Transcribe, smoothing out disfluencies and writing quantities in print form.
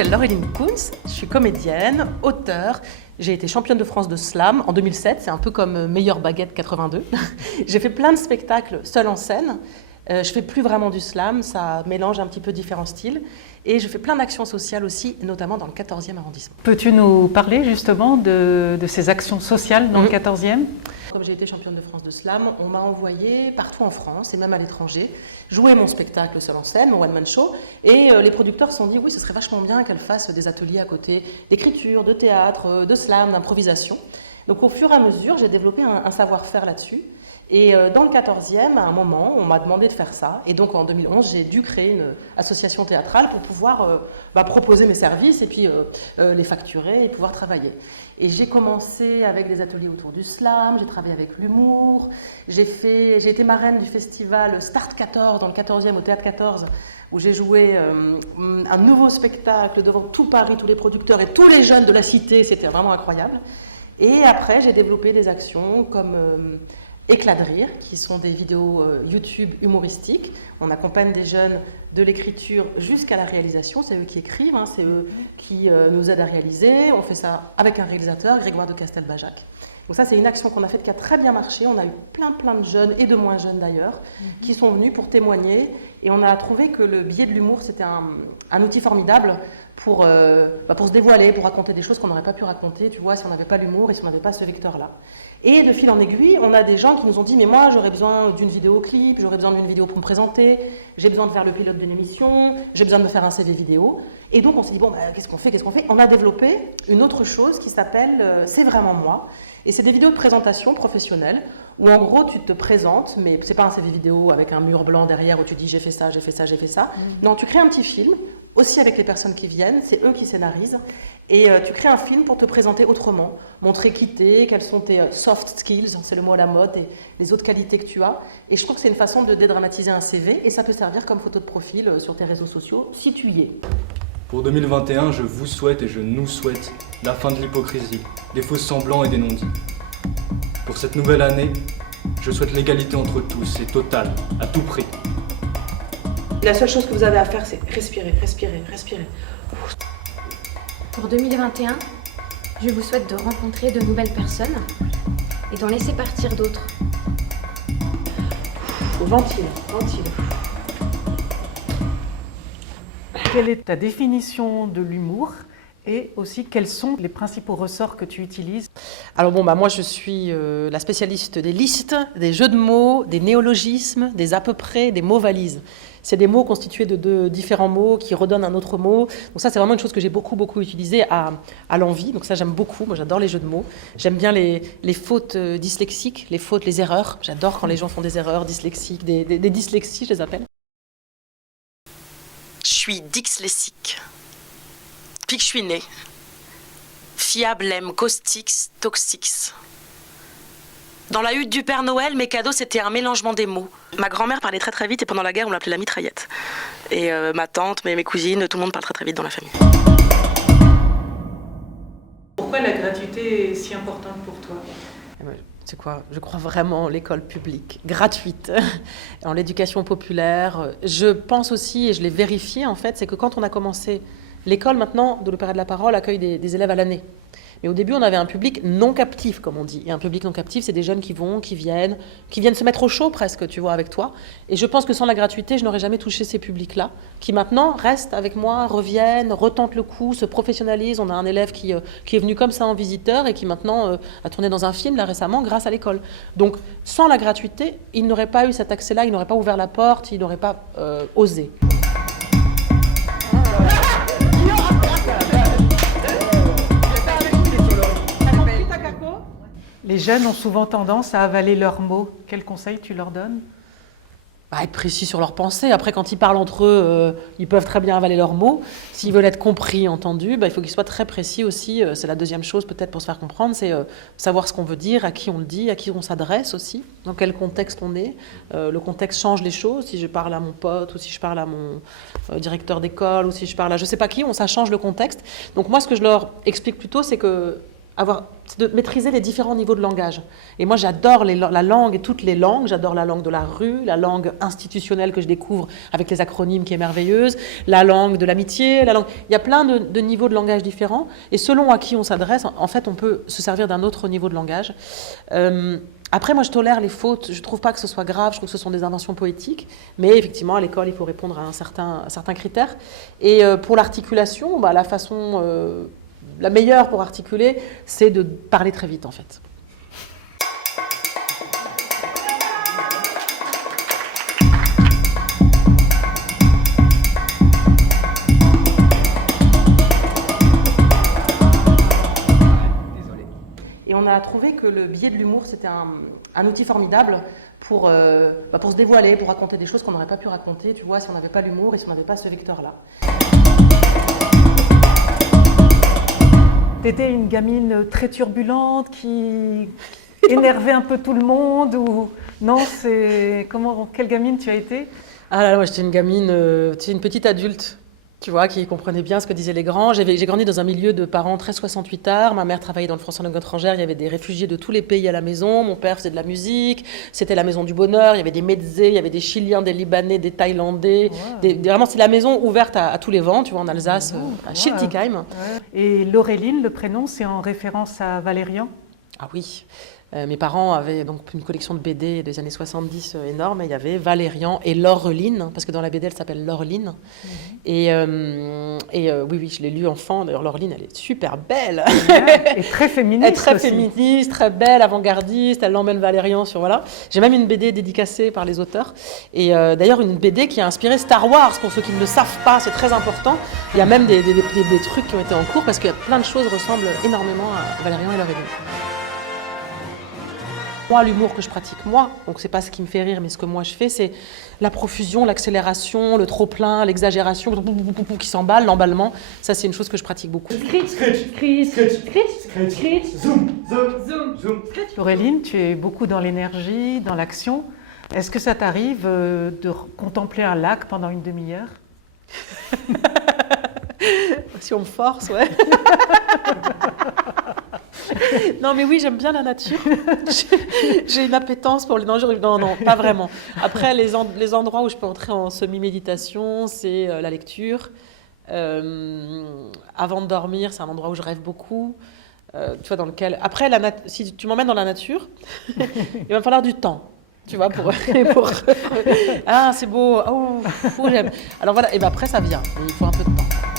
m'appelle Laureline Kuntz, je suis comédienne, auteure. J'ai été championne de France de slam en 2007, c'est un peu comme Meilleure Baguette 82. J'ai fait plein de spectacles seule en scène. Je fais plus vraiment du slam, ça mélange un petit peu différents styles. Et je fais plein d'actions sociales aussi, notamment dans le 14e arrondissement. Peux-tu nous parler justement de ces actions sociales dans le 14e ? Comme j'ai été championne de France de slam, on m'a envoyé partout en France et même à l'étranger jouer mon spectacle seul en scène, mon one-man show. Et les producteurs se sont dit oui, ce serait vachement bien qu'elle fasse des ateliers à côté d'écriture, de théâtre, de slam, d'improvisation. Donc au fur et à mesure, j'ai développé un savoir-faire là-dessus. Et dans le 14e, à un moment, on m'a demandé de faire ça. Et donc en 2011, j'ai dû créer une association théâtrale pour pouvoir proposer mes services et puis les facturer et pouvoir travailler. Et j'ai commencé avec des ateliers autour du slam, j'ai travaillé avec l'humour, j'ai été marraine du festival Start 14 dans le 14e au Théâtre 14, où j'ai joué un nouveau spectacle devant tout Paris, tous les producteurs et tous les jeunes de la cité, c'était vraiment incroyable. Et après, j'ai développé des actions comme Éclat de rire, qui sont des vidéos YouTube humoristiques. On accompagne des jeunes de l'écriture jusqu'à la réalisation. C'est eux qui écrivent, hein, c'est eux qui nous aident à réaliser. On fait ça avec un réalisateur, Grégoire de Castelbajac. Donc ça, c'est une action qu'on a faite qui a très bien marché. On a eu plein de jeunes, et de moins jeunes d'ailleurs, qui sont venus pour témoigner. Et on a trouvé que le biais de l'humour, c'était un outil formidable pour se dévoiler, pour raconter des choses qu'on n'aurait pas pu raconter, tu vois, si on n'avait pas l'humour et si on n'avait pas ce vecteur-là. Et de fil en aiguille, on a des gens qui nous ont dit « mais moi, j'aurais besoin d'une vidéoclip, j'aurais besoin d'une vidéo pour me présenter, j'ai besoin de faire le pilote d'une émission, j'ai besoin de me faire un CV vidéo ». Et donc on s'est dit « bon, qu'est-ce qu'on fait ? On a développé une autre chose qui s'appelle « C'est vraiment moi ». Et c'est des vidéos de présentation professionnelle où en gros tu te présentes, mais c'est pas un CV vidéo avec un mur blanc derrière où tu dis j'ai fait ça, j'ai fait ça, j'ai fait ça. Non, tu crées un petit film, aussi avec les personnes qui viennent, c'est eux qui scénarisent. Et tu crées un film pour te présenter autrement, montrer qui t'es, quels sont tes soft skills, c'est le mot à la mode, et les autres qualités que tu as. Et je trouve que c'est une façon de dédramatiser un CV et ça peut servir comme photo de profil sur tes réseaux sociaux si tu y es. Pour 2021, je vous souhaite et je nous souhaite la fin de l'hypocrisie, des faux semblants et des non-dits. Pour cette nouvelle année, je souhaite l'égalité entre tous et totale, à tout prix. La seule chose que vous avez à faire, c'est respirer, respirer, respirer. Pour 2021, je vous souhaite de rencontrer de nouvelles personnes et d'en laisser partir d'autres. Ventile, ventile. Quelle est ta définition de l'humour et aussi quels sont les principaux ressorts que tu utilises ? Alors bon, moi je suis la spécialiste des listes, des jeux de mots, des néologismes, des à peu près, des mots valises. C'est des mots constitués de différents mots qui redonnent un autre mot. Donc ça, c'est vraiment une chose que j'ai beaucoup utilisée à l'envi. Donc ça, j'aime beaucoup. Moi, j'adore les jeux de mots. J'aime bien les fautes dyslexiques, les erreurs. J'adore quand les gens font des erreurs dyslexiques, des dyslexies, je les appelle. Je suis dyslexique. Depuis que je suis née. Fiablem, caustix, toxix. Dans la hutte du Père Noël, mes cadeaux, c'était un mélangement des mots. Ma grand-mère parlait très vite et pendant la guerre, on l'appelait la mitraillette. Et ma tante, mes cousines, tout le monde parle très vite dans la famille. Pourquoi la gratuité est si importante pour toi ? C'est quoi ? Je crois vraiment en l'école publique, gratuite, en l'éducation populaire. Je pense aussi, et je l'ai vérifié en fait, c'est que quand on a commencé l'école maintenant, de l'Opéra de la Parole accueille des élèves à l'année. Mais au début, on avait un public non captif, comme on dit. Et un public non captif, c'est des jeunes qui viennent se mettre au chaud presque, tu vois, avec toi. Et je pense que sans la gratuité, je n'aurais jamais touché ces publics-là, qui maintenant restent avec moi, reviennent, retentent le coup, se professionnalisent. On a un élève qui est venu comme ça en visiteur et qui maintenant a tourné dans un film, là récemment, grâce à l'école. Donc, sans la gratuité, il n'aurait pas eu cet accès-là, il n'aurait pas ouvert la porte, il n'aurait pas osé. Les jeunes ont souvent tendance à avaler leurs mots. Quels conseils tu leur donnes ? Être précis sur leurs pensées. Après, quand ils parlent entre eux, ils peuvent très bien avaler leurs mots. S'ils veulent être compris, entendus, il faut qu'ils soient très précis aussi. C'est la deuxième chose peut-être pour se faire comprendre, c'est savoir ce qu'on veut dire, à qui on le dit, à qui on s'adresse aussi, dans quel contexte on est. Le contexte change les choses. Si je parle à mon pote, ou si je parle à mon directeur d'école, ou si je parle à je sais pas qui, ça change le contexte. Donc moi, ce que je leur explique plutôt, c'est que c'est de maîtriser les différents niveaux de langage. Et moi, j'adore la langue et toutes les langues. J'adore la langue de la rue, la langue institutionnelle que je découvre avec les acronymes qui est merveilleuse, la langue de l'amitié, la langue... Il y a plein de niveaux de langage différents. Et selon à qui on s'adresse, en fait, on peut se servir d'un autre niveau de langage. Après, moi, je tolère les fautes. Je ne trouve pas que ce soit grave. Je trouve que ce sont des inventions poétiques. Mais effectivement, à l'école, il faut répondre à un certain critère. Et pour l'articulation, la façon... La meilleure pour articuler, c'est de parler très vite, en fait. Et on a trouvé que le biais de l'humour, c'était un outil formidable pour se dévoiler, pour raconter des choses qu'on n'aurait pas pu raconter, tu vois, si on n'avait pas l'humour et si on n'avait pas ce vecteur-là. T'étais une gamine très turbulente qui énervait un peu tout le monde ou non, quelle gamine tu as été? Ah là là, moi j'étais une gamine, une petite adulte, tu vois, qui comprenait bien ce que disaient les grands. J'ai grandi dans un milieu de parents très 68ards. Ma mère travaillait dans le Français en langue étrangère. Il y avait des réfugiés de tous les pays à la maison. Mon père faisait de la musique. C'était la maison du bonheur. Il y avait des Metzés, il y avait des Chiliens, des Libanais, des Thaïlandais. Wow. Vraiment, c'est la maison ouverte à tous les vents, tu vois, en Alsace, à Schiltigheim. Ouais. Et Laureline, le prénom, c'est en référence à Valérian? Ah oui. Mes parents avaient donc une collection de BD des années 70 énorme. Et il y avait Valérian et Laureline, parce que dans la BD, elle s'appelle Laureline. Et oui, je l'ai lu enfant. D'ailleurs, Laureline, elle est super belle. Et très féministe. Elle est très féministe, très belle, avant-gardiste. Elle l'emmène Valérian sur... Voilà. J'ai même une BD dédicacée par les auteurs. Et d'ailleurs, une BD qui a inspiré Star Wars, pour ceux qui ne le savent pas, c'est très important. Il y a même des trucs qui ont été en cours, parce qu'il y a plein de choses qui ressemblent énormément à Valérian et Laureline. Moi, l'humour que je pratique, donc c'est pas ce qui me fait rire, mais ce que moi je fais, c'est la profusion, l'accélération, le trop-plein, l'exagération, qui s'emballe, l'emballement. Ça, c'est une chose que je pratique beaucoup. Laureline, tu es beaucoup dans l'énergie, dans l'action. Est-ce que ça t'arrive de contempler un lac pendant une demi-heure? Si on me force, ouais. Non, mais oui, j'aime bien la nature. J'ai une appétence pour les dangers. Non, pas vraiment. Après, les endroits où je peux entrer en semi-méditation, c'est la lecture. Avant de dormir, c'est un endroit où je rêve beaucoup. Tu vois, dans lequel... Après, si tu m'emmènes dans la nature, il va me falloir du temps. Tu vois, pour... Ah, c'est beau. Oh, j'aime. Alors voilà, et après, ça vient. Il faut un peu de temps.